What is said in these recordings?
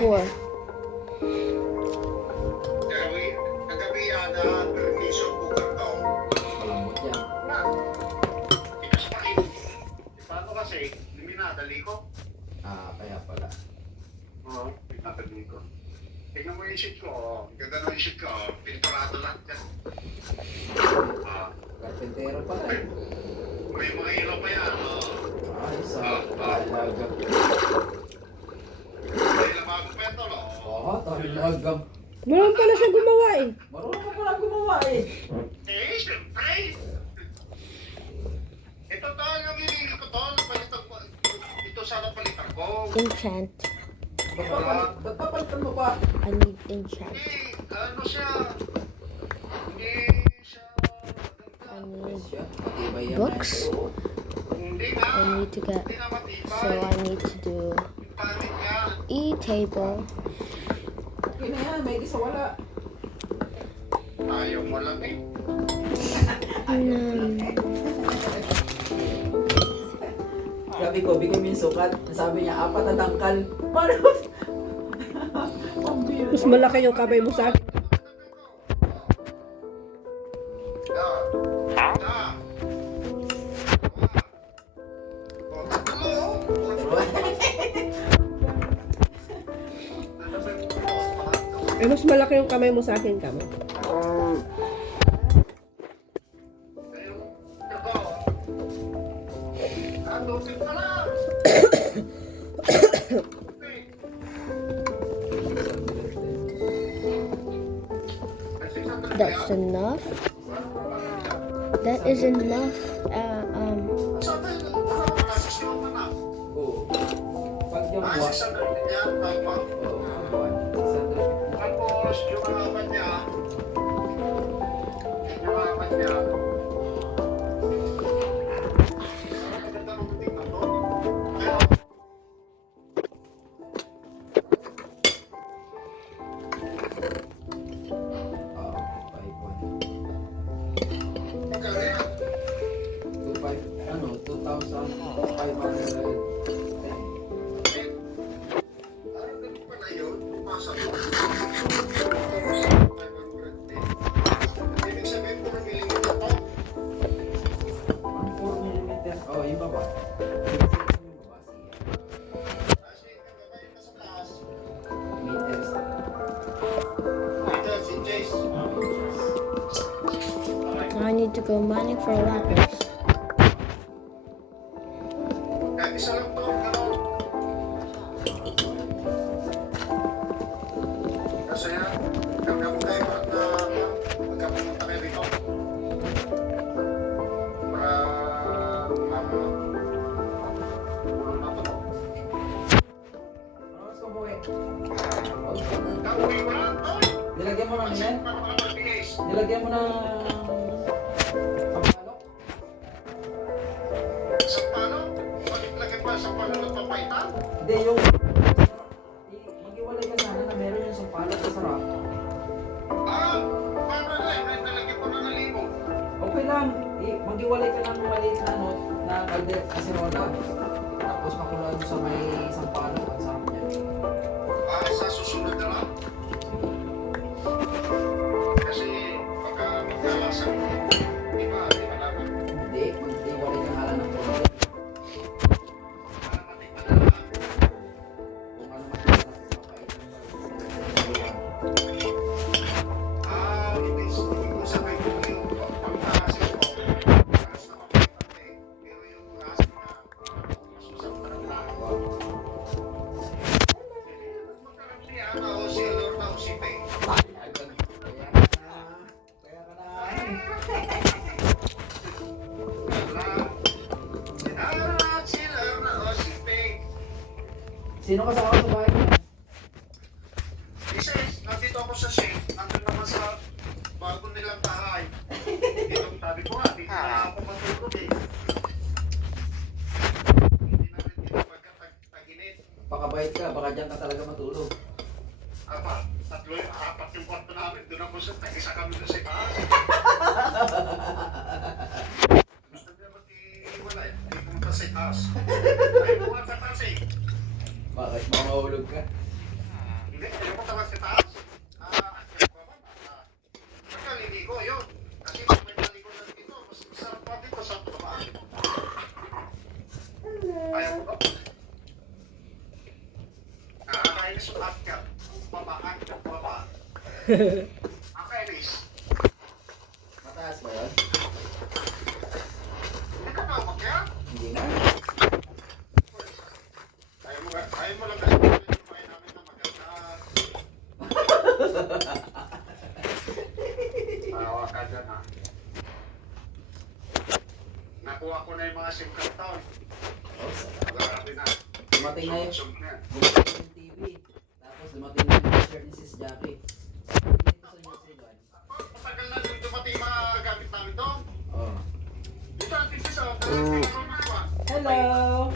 score. Kagabi na permiso po ka. Malambot yan. Ikas pa rin. Paano kasi? Liminadali ko. Kaya pala. Oo, liminadali ko. Tingnan mo yung sheet ko. Ganda ng sheet ko. Pinturado lang yan. Karpentero pala eh. May mga ilaw pa yan. Ayos talaga. May lamang pa ito, no? Oo, talaga. Meron pala siya gumawa eh. Marunong ka pala gumawa eh. Siyempre! Ito tayo yung hinihingi ko to. Palitan ko. Ito sana palitan ko. Enchant. Ba't papalitan mo pa? I need enchant. Hindi, ano siya? Hindi siya. I need Matibay yan. books. Hindi nga. I need to get. Hindi nga matibay. So I need to do Yung pangit nga. e-table. Okay na yan, may isa wala. Ayaw mo lang eh. Sabi ko, bigyan mo yung sukat. Sabi niya, 4 na tangkal. Paano? Ang biro. Mas malaki yung kamay mo sa akin. Eh, mas malaki yung kamay mo sa akin, kamo. That's enough. That is enough. Oo. Pag yung buwan. Oo, buwan. Tapos, yung alaman niya, maganda nung tingnan to. Magkano yan? 2,500. Ganun pala yun, pasa mo. Ibig sabihin, puro millimeter to. Ang 4 millimeter. Oh, yung baba. Kasi kagabay ka sa taas. Meters. Ito, si Jace. I need to go mining for ladders. Kahit isa lang to, gano'n. Kasi yan, kami tayo na magkapunta kayo rito. Para tulong na to. Ano sa buhay? Kauwi mo lang to. Nilagyan mo ng yan? Para makapag-bilis. Nilagyan mo ng sampalok? Sa palo? Bakit lagi pa sa palo ng papaitan? Hindi, yung mag-iwalay ka sana na meron yung sampalok sa sarap. Paano na eh? Nalagyan ko na ng libo. Okay lang, mag-iwalay ka ng maliit na ano, na kalde kaserola. Tapos makulaan mo sa may sampalok, ang sarap niya. Sa susunod na lang. Kasi pagka magkalasang, di ba naman? Hindi, mag-iwalay ka hala ng konti. Para matikman na lang. Kung ano masarap, mapait ng Ibig sabihin ko yung pangkasin ko, taas na mapaitan eh. Pero yung lasa niya, masusap na lang lang. Magkaroon siya na o si Lord na o si Pei. Kaya ka na. Sino ka sa bahay niya? Isa, nandito ako sa safe, nandun naman sa bago nilang bahay. Dito, sabi ko nga, dito na ako matulog eh. Hindi na rin dito pagkataginit. Pakabait ka, baka dyan ka talaga matulog. Tatlo yung apat yung kwarto namin, doon ako sa tag-isa kami doon sa taas. Gusto niya mag-iwala eh, hindi pumunta sa taas. Ayaw mo nga sa taas eh. Bakit? Mamahulog ka? Hindi, ayaw ko talaga sa taas. Pagka liligo, yun. Kasi pag may maligo na dito, mas sarap pa dito sa baba. Ayaw ko ba? Nakakainis yung akyat. Baba, akyat, baba. Nakakainis. Mataas ba yun? Hindi ka ba umakyat? Hindi nga. Ayaw mo lang kasi yung bahay namin na maganda. Tawa ka dyan ha. Nakuha ko na yung mga SIM card taon. Oh, Pag-aarapin na. dumating na yung Sum-sum na yan. dumating yung TV. Tapos dumating na yung t-shirt ni Sis Jackie. Dito sa USA doon. Matagal na yung dumating yung mga gamit namin doon. Oh. Dito ang thesis oh. Hello!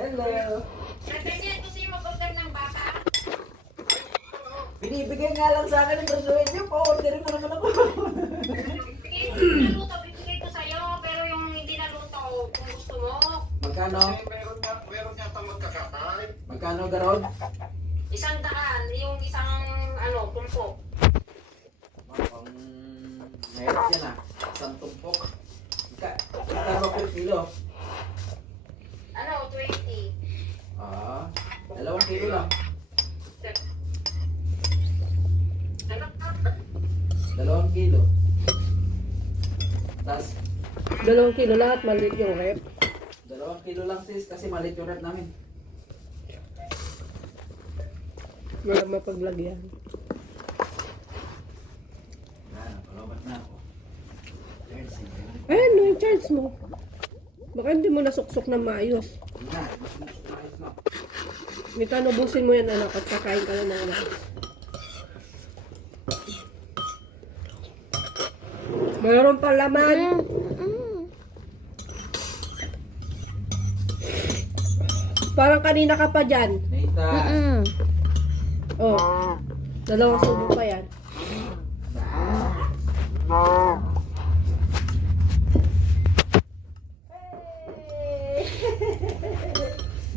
Hello! Nagkanya ko sa'yo mag-order ng baka. Binibigay nga lang sa akin ng graduate niyo. Pa-orderin mo naman ako. Hindi naluto, bibigay ko sa'yo. Pero yung hindi naluto, kung gusto mo, Magkano? Meron yata magkakatay. Magkano garod? 100. Yung isang, tumpok. Pang mahirap yan ah. Isang tumpok. Magkano per kilo? 20. Ah, 2 kilo lang. 2 kilo. Tapos, 2 kilo lahat, maliit yung rep. 2 kilo lang sis kasi maliit yung rep namin. Wala mapaglagyan. Yan, palabat na ako. Ayan, no, yung charge mo. Baka hindi mo nasuksok na maayos. Yan, mas ayos na. Mita, nubusin mo yan, anak, at kakain ka na ng anak. Mayroon pang laman. Parang kanina ka pa dyan. Nita. Oh, 2 subo pa yan.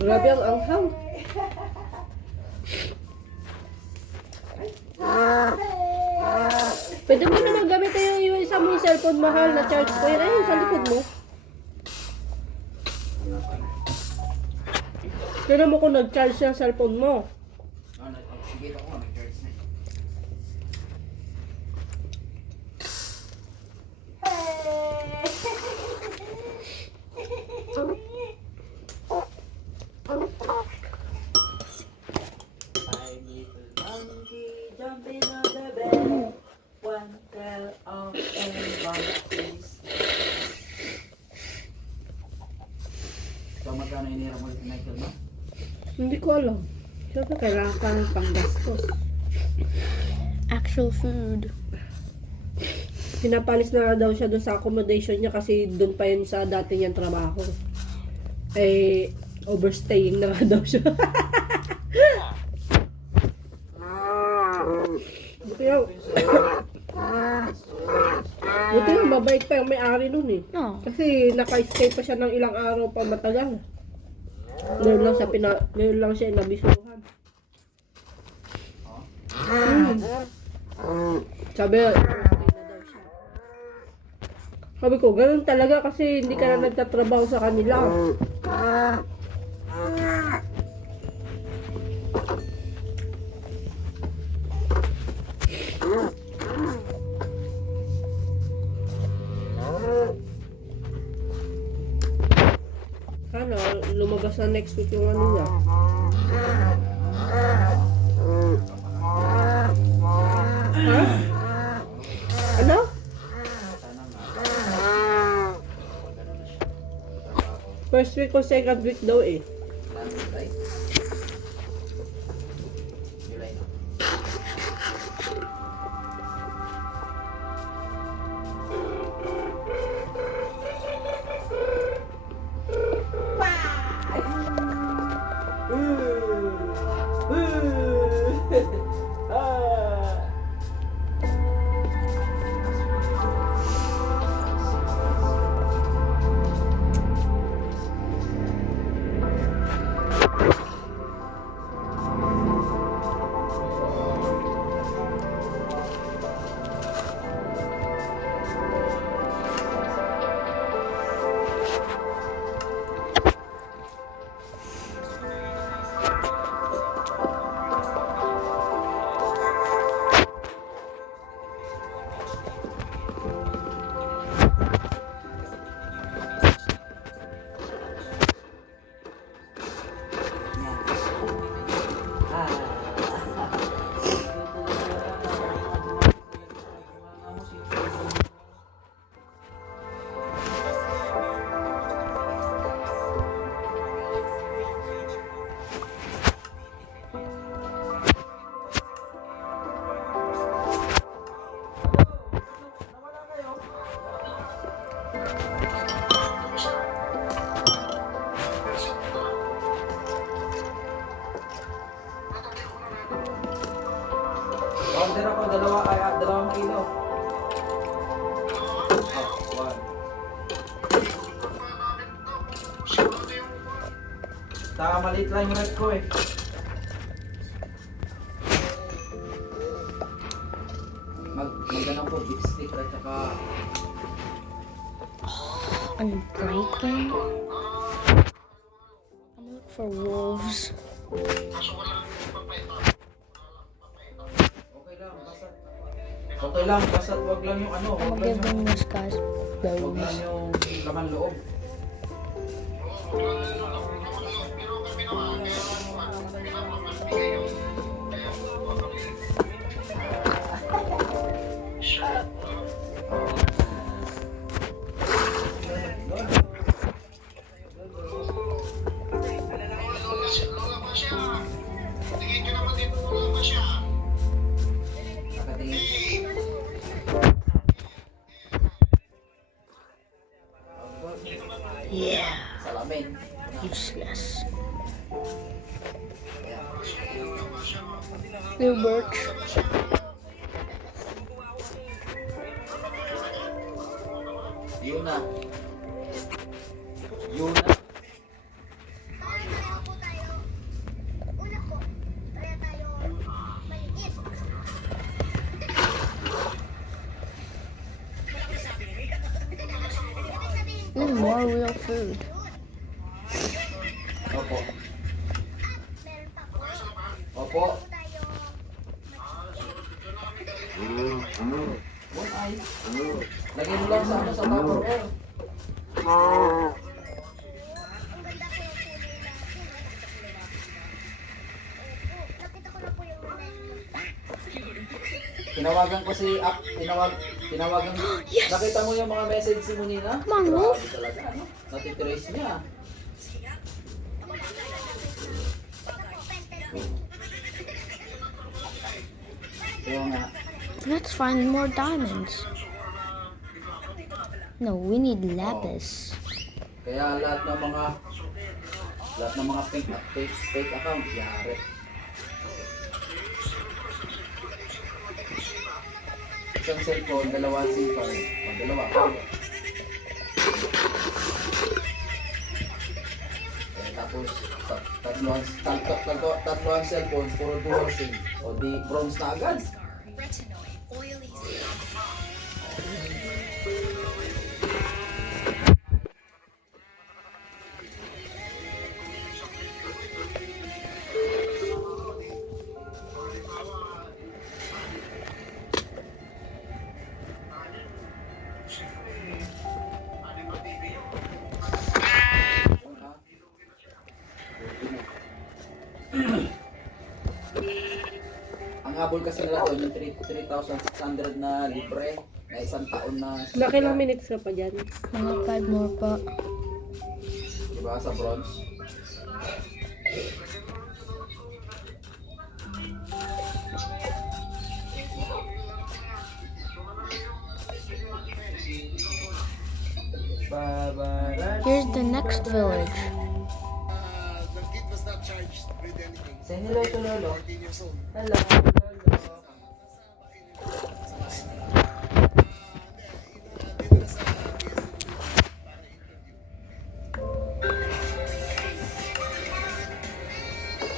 Grabe ang anghang. Pwede mo naman gamit yung isa mong cellphone mahal na charge ko. Yan ayun sa likod mo. Tignan mo kung nag-charge yung cellphone mo. Sige ako, nag-charge na. Five little monkey jumping on the bed. One fell off and one piece. So magkano inira mo si Michael ba? Hindi ko alam. Siyempre kailangan ka ng panggastos. Actual food. Pinapalis na daw siya doon sa accommodation niya kasi doon pa yun sa dati niyang trabaho. Eh, overstaying na nga daw siya. Buti nga, mabait pa yung may-ari nun eh. No. Kasi naka-stay pa siya ng ilang araw pa matagal. Ngayon lang siya nabisuhan. Sabi, overstay na daw siya. Sabi ko, ganun talaga kasi hindi ka na nagtatrabaho sa kanila. Sana lumabas na next week yung ano niya. Ha? Ano? Sana nga. First week o second week daw eh. Last July? July na. Saka maliit lang yung rep ko eh. Magganong ko, big stick at saka I'm breaking. I'm looking for wolves. okay lang, basta wag lang yung ano, I'm wag lang giving yung, this guy's wag lang bones. yung laman loob. Nakatingin. Yeah, Salamin. useless. New birch. Yun na. Yun na. More real food. Opo. Opo. One eye. Lagyan mo lang sa ano, sa Tupperware. Tinawagan ko si tinawagan Yes! Nakita mo yung mga message mo Nina? Come on, Wolf. Grabe talaga, ano? Natitrace niya. Kaya nga, Let's find more diamonds. No, we need lapis. kaya lahat ng mga fake account, yari. Isang cellphone, dalawang SIM card. O, dalawa. Eh, tapos, tatlo ang cellphone, puro dual SIM. O, di bronze na agad. Ang habol kasi nila doon, yung 3,600 na libre, na isang taon na. Nakilang minutes ka pa dyan. Mga 5 more pa. Diba, sa bronze? Here's the next village. The kid was not charged with anything. Say hello to Lolo. 14 years old. Hello, Lolo.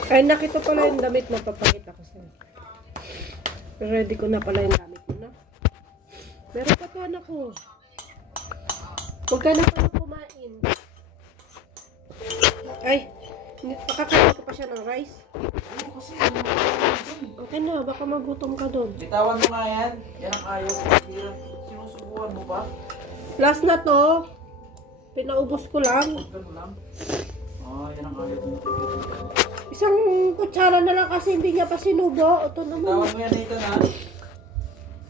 Ay, nakita pala yung damit mo. Papakita ko sa'yo. Ready ko na pala yung damit mo na. Meron pa to anak ko. Huwag ka na pala kumain. Ay, pakakain ko pa siya ng rice. Okay na, baka magutom ka doon. Bitawan mo nga yan. Yan ang ayaw. Sinusubukan mo ba? Last na to. Pinaubos ko lang. Ganun lang. Yan ang ayaw mo. Isang kutsara na lang kasi hindi niya pa sinubo. Ito naman. Bitawan mo yan dito na.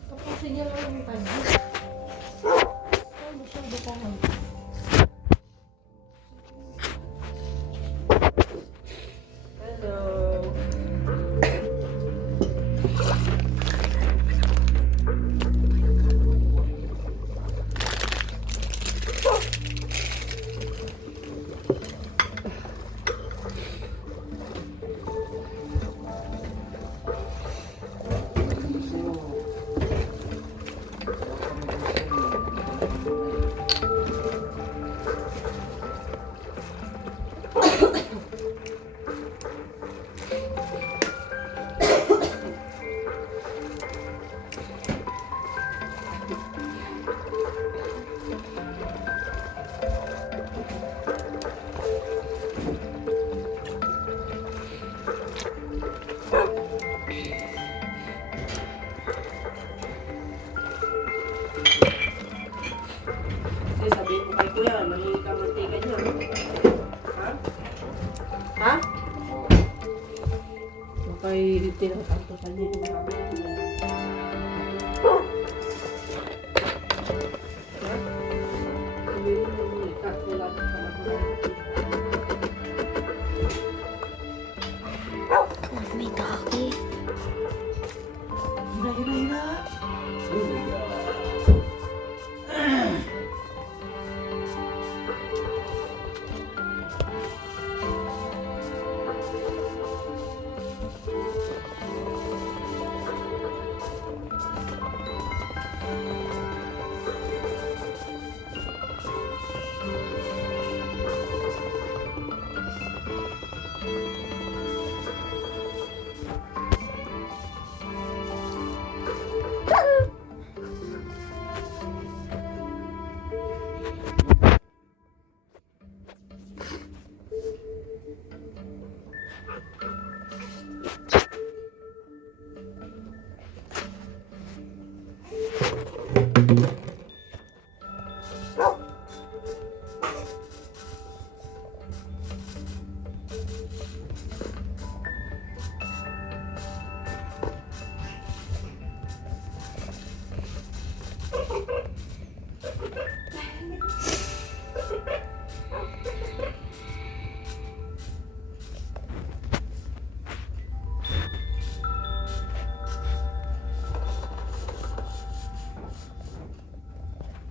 Tapusin niya lang yung kanya. Hello. tinatantukan dito marami. May doggy.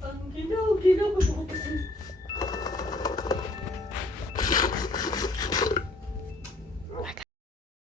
Ang ginaw, gusto ko kasi